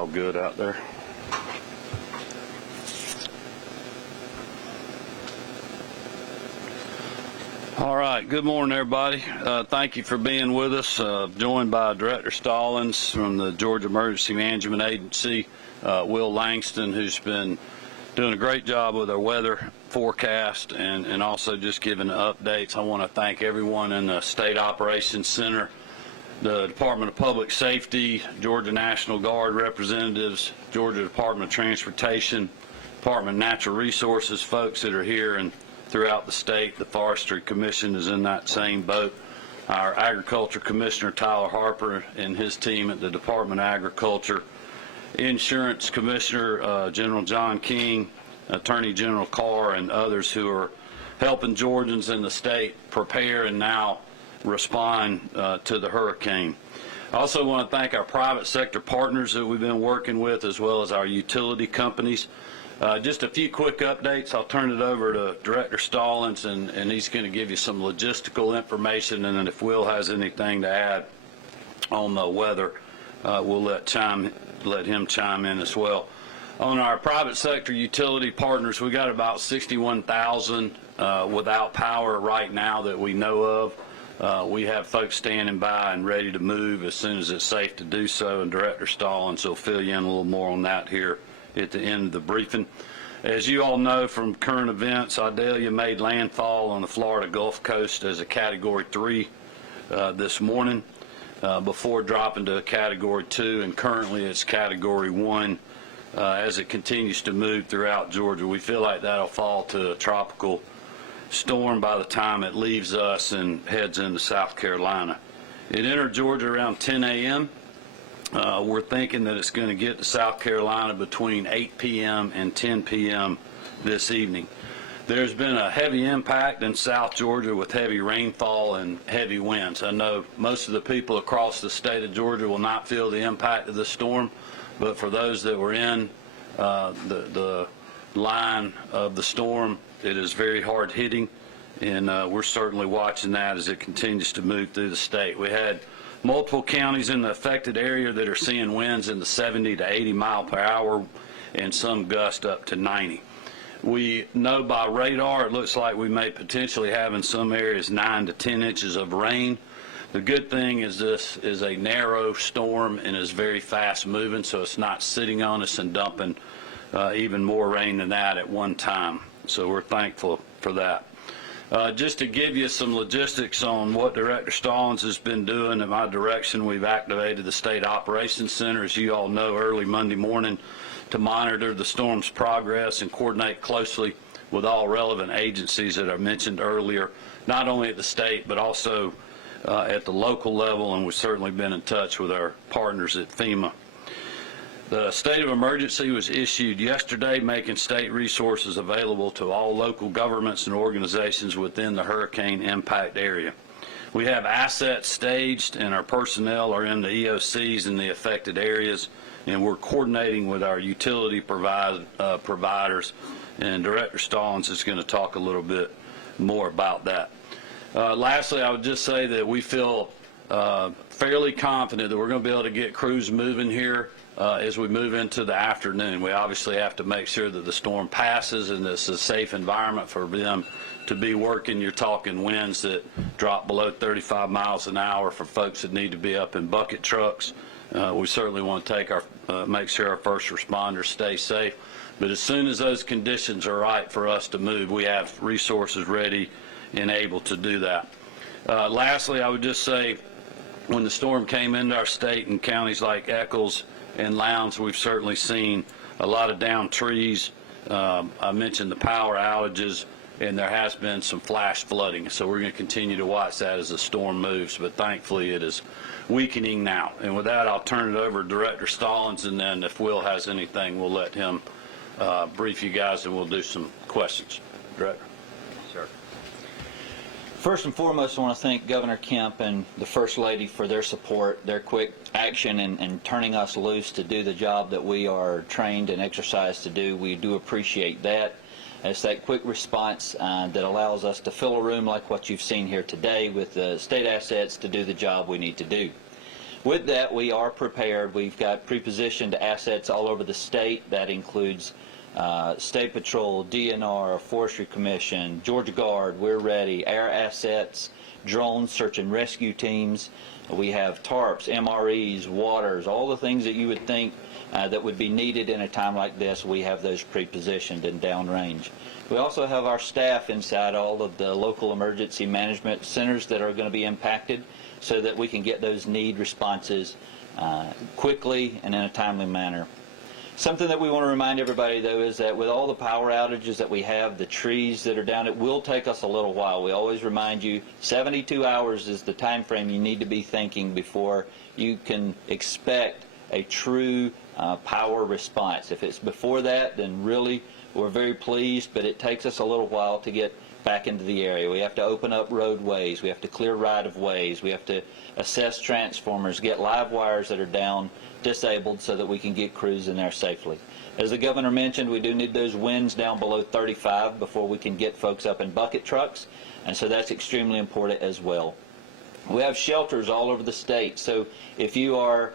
y'all good out there? All right, good morning, everybody. Thank you for being with us. Joined by Director Stallings from the Georgia Emergency Management Agency, Will Langston, who's been doing a great job with our weather forecast and also just giving updates. I want to thank everyone in the State Operations Center, the Department of Public Safety, Georgia National Guard representatives, Georgia Department of Transportation, Department of Natural Resources, folks that are here and throughout the state. The Forestry Commission is in that same boat. Our Agriculture Commissioner, Tyler Harper, and his team at the Department of Agriculture. Insurance Commissioner, General John King, Attorney General Carr, and others who are helping Georgians in the state prepare and now respond to the hurricane. I also want to thank our private sector partners that we've been working with, as well as our utility companies. Just a few quick updates. I'll turn it over to Director Stallings, and he's going to give you some logistical information, and then if Will has anything to add on the weather, we'll let him chime in as well. On our private sector utility partners, we got about 61,000 without power right now that we know of. We have folks standing by and ready to move as soon as it's safe to do so, and Director Stallings will fill you in a little more on that here at the end of the briefing. As you all know from current events, Idalia made landfall on the Florida Gulf Coast as a Category 3 this morning before dropping to a Category 2, and currently it's Category 1 as it continues to move throughout Georgia. We feel like that'll fall to a tropical storm by the time it leaves us and heads into South Carolina. It entered Georgia around 10 a.m. We're thinking that it's going to get to South Carolina between 8 p.m. and 10 p.m. this evening. There's been a heavy impact in South Georgia with heavy rainfall and heavy winds. I know most of the people across the state of Georgia will not feel the impact of the storm, but for those that were in the line of the storm, it is very hard hitting, and we're certainly watching that as it continues to move through the state. We had multiple counties in the affected area that are seeing winds in the 70 to 80 mile per hour and some gust up to 90. We know by radar it looks like we may potentially have in some areas 9 to 10 inches of rain. The good thing is this is a narrow storm and is very fast moving, so it's not sitting on us and dumping even more rain than that at one time. So we're thankful for that. Just to give you some logistics on what Director Stallings has been doing in my direction, we've activated the State Operations Center, as you all know, early Monday morning to monitor the storm's progress and coordinate closely with all relevant agencies that I mentioned earlier, not only at the state but also at the local level, and we've certainly been in touch with our partners at FEMA. The state of emergency was issued yesterday, making state resources available to all local governments and organizations within the hurricane impact area. We have assets staged, and our personnel are in the EOCs in the affected areas, and we're coordinating with our utility providers, and Director Stallings is going to talk a little bit more about that. Lastly, I would just say that we feel fairly confident that we're going to be able to get crews moving here as we move into the afternoon. We obviously have to make sure that the storm passes and it's a safe environment for them to be working. You're talking winds that drop below 35 miles an hour for folks that need to be up in bucket trucks. We certainly want to take make sure our first responders stay safe. But as soon as those conditions are right for us to move, we have resources ready and able to do that. Lastly, I would just say when the storm came into our state in counties like Eccles and Lowndes, we've certainly seen a lot of downed trees. I mentioned the power outages, and there has been some flash flooding. So we're going to continue to watch that as the storm moves, but thankfully it is weakening now. And with that, I'll turn it over to Director Stallings, and then if Will has anything, we'll let him brief you guys, and we'll do some questions. Director. Sure. First and foremost, I want to thank Governor Kemp and the First Lady for their support, their quick action, and turning us loose to do the job that we are trained and exercised to do. We do appreciate that. It's that quick response that allows us to fill a room like what you've seen here today with the state assets to do the job we need to do. With that, we are prepared. We've got pre-positioned assets all over the state. That includes State Patrol, DNR, Forestry Commission, Georgia Guard. We're ready. Air assets, drones, search and rescue teams. We have tarps, MREs, waters, all the things that you would think that would be needed in a time like this. We have those pre-positioned and downrange. We also have our staff inside all of the local emergency management centers that are going to be impacted, so that we can get those need responses quickly and in a timely manner. Something that we want to remind everybody, though, is that with all the power outages that we have, the trees that are down, it will take us a little while. We always remind you 72 hours is the time frame you need to be thinking before you can expect a true power response. If it's before that, then really we're very pleased, but it takes us a little while to get back into the area. We have to open up roadways, we have to clear right-of-ways, we have to assess transformers, get live wires that are down, disabled, so that we can get crews in there safely. As the governor mentioned, we do need those winds down below 35 before we can get folks up in bucket trucks, and so that's extremely important as well. We have shelters all over the state, so if you are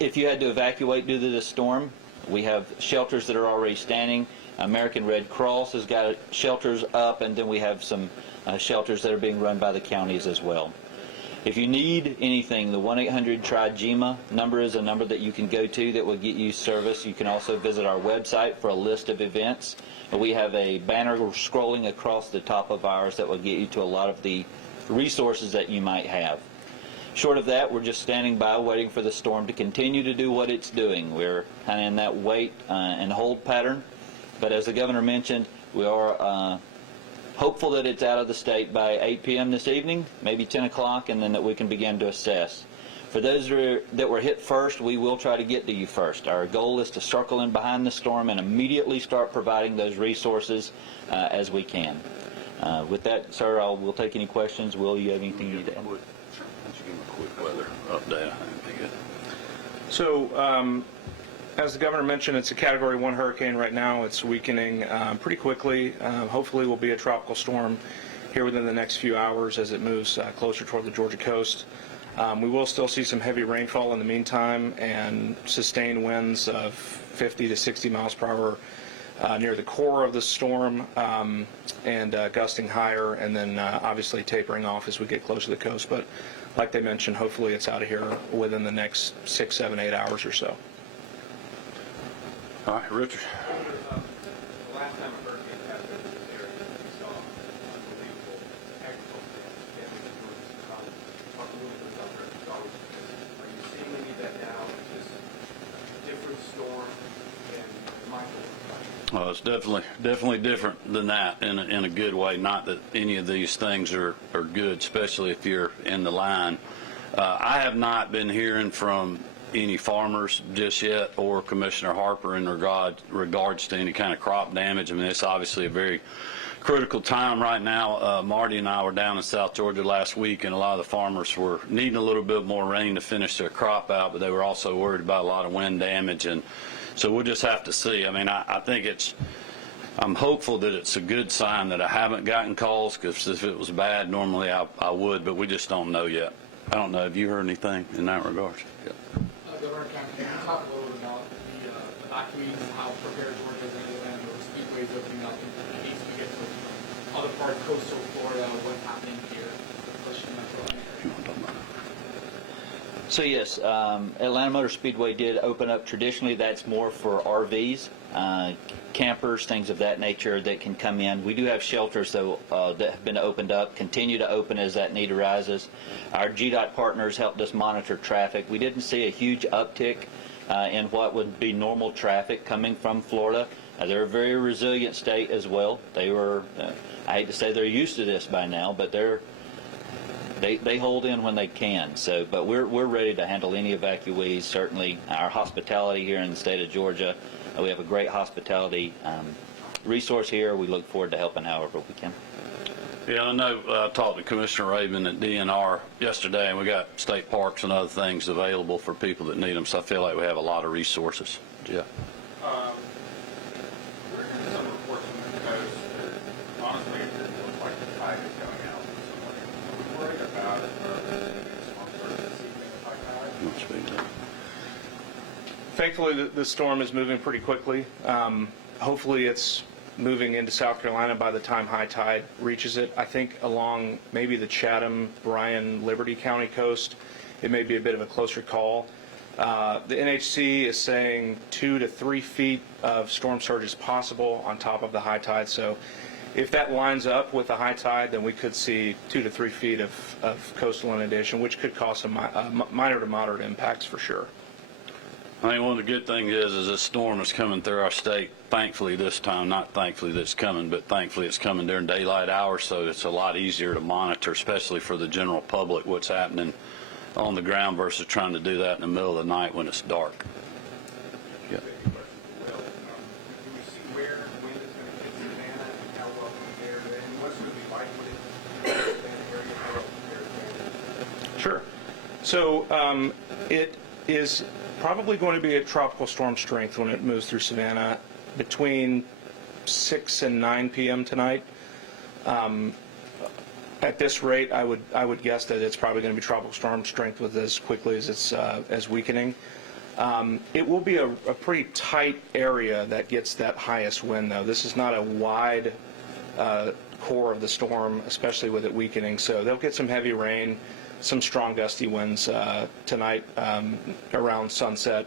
if you had to evacuate due to the storm, we have shelters that are already standing. American Red Cross has got shelters up, and then we have some shelters that are being run by the counties as well. If you need anything, the 1-800-TRI-GEMA number is a number that you can go to that will get you service. You can also visit our website for a list of events. We have a banner scrolling across the top of ours that will get you to a lot of the resources that you might have. Short of that, we're just standing by waiting for the storm to continue to do what it's doing. We're kind of in that wait and hold pattern. But as the governor mentioned, we are hopeful that it's out of the state by 8 p.m. this evening, maybe 10 o'clock, and then that we can begin to assess. For those that were hit first, we will try to get to you first. Our goal is to circle in behind the storm and immediately start providing those resources as we can. With that, sir, we'll take any questions. Will, you have anything you need to add? Sure. Let's give him a quick weather update. I think good. So, as the governor mentioned, it's a Category 1 hurricane right now. It's weakening pretty quickly. Hopefully will be a tropical storm here within the next few hours as it moves closer toward the Georgia coast. We will still see some heavy rainfall in the meantime and sustained winds of 50 to 60 miles per hour near the core of the storm, and gusting higher, and then obviously tapering off as we get closer to the coast. But like they mentioned, hopefully it's out of here within the next 6, 7, 8 hours or so. All right, Richard. The last time a hurricane happened in this area, we saw unbelievable agricultural damage. Talk a little bit about Richard's Are you seeing any of that now? Is this a different storm than Michael? It's definitely different than that in a good way. Not that any of these things are good, especially if you're in the line. I have not been hearing from any farmers just yet, or Commissioner Harper in regards to any kind of crop damage. I mean, it's obviously a very critical time right now. Marty and I were down in South Georgia last week, and a lot of the farmers were needing a little bit more rain to finish their crop out, but they were also worried about a lot of wind damage, and so we'll just have to see. I mean, I think I'm hopeful that it's a good sign that I haven't gotten calls, because if it was bad, normally I would, but we just don't know yet. I don't know. Have you heard anything in that regard? Yeah. Governor Kemp, can you talk a little bit about the evacuees and how prepared Georgia is in and those speedways opening up in case we get to other parts of coastal Florida, what's happening here, especially in metro area? So yes, Atlanta Motor Speedway did open up. Traditionally, that's more for RVs, campers, things of that nature that can come in. We do have shelters, though, that have been opened up, continue to open as that need arises. Our GDOT partners helped us monitor traffic. We didn't see a huge uptick in what would be normal traffic coming from Florida. They're a very resilient state as well. They were, I hate to say they're used to this by now, but they hold in when they can. So, but we're ready to handle any evacuees. Certainly, our hospitality here in the state of Georgia, we have a great hospitality resource here. We look forward to helping however we can. Yeah, I know. I talked to Commissioner Raven at DNR yesterday, and we got state parks and other things available for people that need them. So I feel like we have a lot of resources. Yeah. We're hearing some reports from the coast that honestly it looks like the tide is going out. Are we worried about it? Thankfully, the storm is moving pretty quickly. Hopefully, it's moving into South Carolina by the time high tide reaches it. I think along maybe the Chatham, Bryan, Liberty County coast, it may be a bit of a closer call. The NHC is saying 2 to 3 feet of storm surge is possible on top of the high tide. So if that lines up with the high tide, then we could see 2 to 3 feet of coastal inundation, which could cause some minor to moderate impacts for sure. I think one of the good things is this storm is coming through our state, thankfully this time, not thankfully that it's coming, but thankfully it's coming during daylight hours, so it's a lot easier to monitor, especially for the general public, what's happening on the ground versus trying to do that in the middle of the night when it's dark. Yeah. Do we see where the wind is going to hit Savannah and how well prepared, and what's going to be like when it hits the Savannah area, how well prepared? Sure. So it is probably going to be at tropical storm strength when it moves through Savannah between 6 and 9 p.m. tonight. At this rate, I would guess that it's probably going to be tropical storm strength with as quickly as it's as weakening. It will be a pretty tight area that gets that highest wind, though. This is not a wide core of the storm, especially with it weakening. So they'll get some heavy rain, some strong gusty winds tonight around sunset,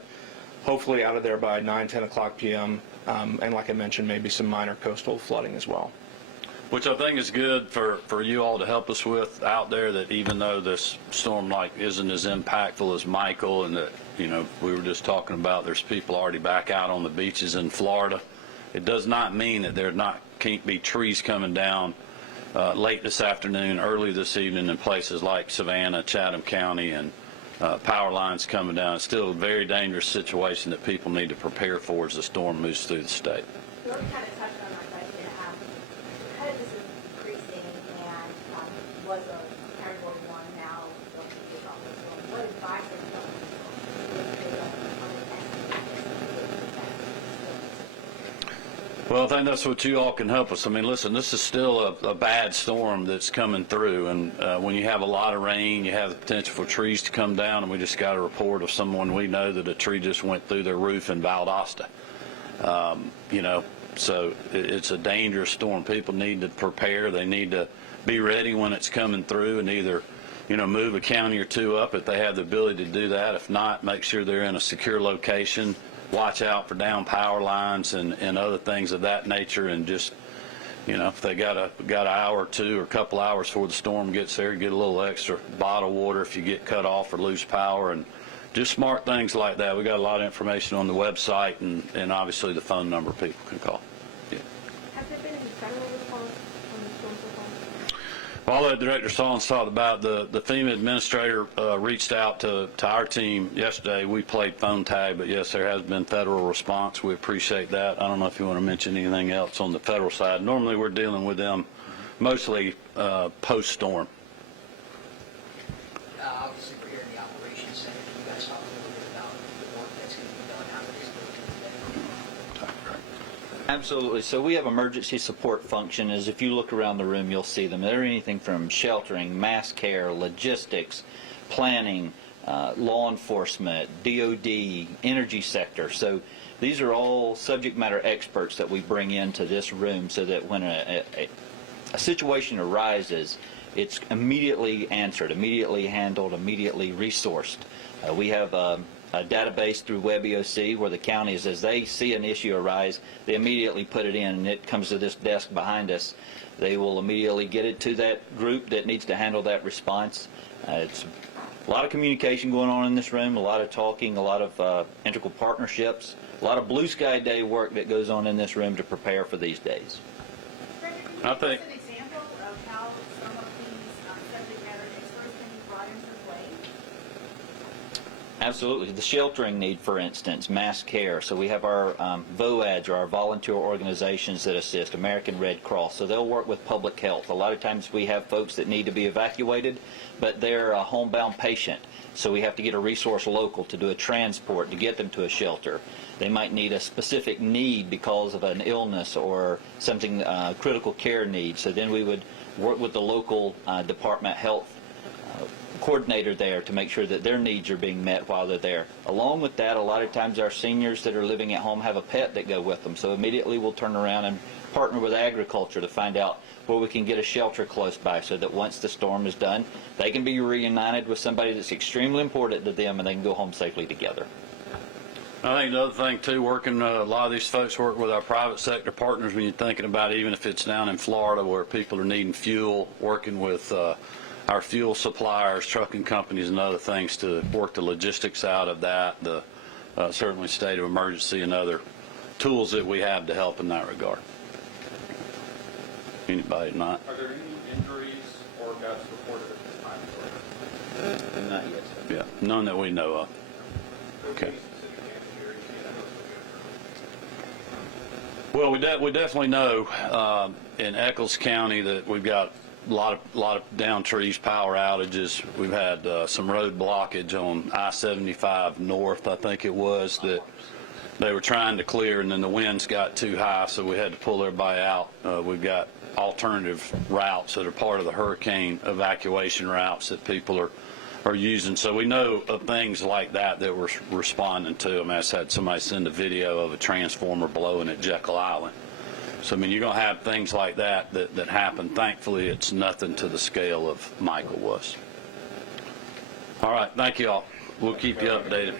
hopefully out of there by 9, 10 o'clock p.m. And like I mentioned, maybe some minor coastal flooding as well. Which I think is good for you all to help us with out there, that even though this storm isn't as impactful as Michael, and that, you know, we were just talking about there's people already back out on the beaches in Florida, it does not mean that there can't be trees coming down late this afternoon, early this evening in places like Savannah, Chatham County, and power lines coming down. It's still a very dangerous situation that people need to prepare for as the storm moves through the state. We already kind of touched on my question. Because this is decreasing and was a category 1 now, what advice are you going Well, I think that's what you all can help us. I mean, listen, this is still a bad storm that's coming through, and when you have a lot of rain, you have the potential for trees to come down, and we just got a report of someone we know that a tree just went through their roof in Valdosta. You know, so it's a dangerous storm. People need to prepare. They need to be ready when it's coming through, and either, you know, move a county or two up if they have the ability to do that. If not, make sure they're in a secure location. Watch out for down power lines and other things of that nature, and just, you know, if they got an hour or two or a couple hours before the storm gets there, get a little extra bottled water if you get cut off or lose power, and just smart things like that. We got a lot of information on the website, and obviously the phone number people can call. Yeah. Has there been any federal response from the storm so far? Well, I'll let Director Stallings talk about the FEMA administrator reached out to our team yesterday. We played phone tag, but yes, there has been federal response. We appreciate that. I don't know if you want to mention anything else on the federal side. Normally we're dealing with them mostly post-storm. Obviously, we're here in the operations center. Can you guys talk a little bit about the work that's going to be done out of this building today? Absolutely. So we have emergency support function. As if you look around the room, you'll see them. They're anything from sheltering, mass care, logistics, planning, law enforcement, DOD, energy sector. So these are all subject matter experts that we bring into this room so that when a situation arises, it's immediately answered, immediately handled, immediately resourced. We have a database through WebEOC where the counties, as they see an issue arise, they immediately put it in, and it comes to this desk behind us. They will immediately get it to that group that needs to handle that response. It's a lot of communication going on in this room, a lot of talking, a lot of integral partnerships, a lot of blue sky day work that goes on in this room to prepare for these days. Brenda, I can you think- give us an example of how some of these subject matter experts can be brought into play? Absolutely. The sheltering need, for instance, mass care. So we have our VOADs, or our volunteer organizations that assist, American Red Cross. So they'll work with public health. A lot of times we have folks that need to be evacuated, but they're a homebound patient. So we have to get a resource local to do a transport to get them to a shelter. They might need a specific need because of an illness or something, critical care need. So then we would work with the local department health coordinator there to make sure that their needs are being met while they're there. Along with that, a lot of times our seniors that are living at home have a pet that go with them, so immediately we'll turn around and partner with agriculture to find out where we can get a shelter close by so that once the storm is done, they can be reunited with somebody that's extremely important to them and they can go home safely together. I think the other thing too, working, a lot of these folks work with our private sector partners when you're thinking about even if it's down in Florida where people are needing fuel, working with our fuel suppliers, trucking companies and other things to work the logistics out of that, the certainly state of emergency and other tools that we have to help in that regard. Anybody not? Are there any injuries or deaths reported at this time? Not yet, sir. Yeah, none that we know of. Okay. Any specific damage areas you know is Well, we definitely know in Eccles County that we've got a lot of down trees, power outages. We've had some road blockage on I-75 North, I think it was, that they were trying to clear, and then the winds got too high, so we had to pull everybody out. We've got alternative routes that are part of the hurricane evacuation routes that people are using. So we know of things like that that we're responding to. I mean, I just had somebody send a video of a transformer blowing at Jekyll Island. So, I mean, you're going to have things like that happen. Thankfully, it's nothing to the scale of Michael was. All right, thank you all. We'll keep you updated.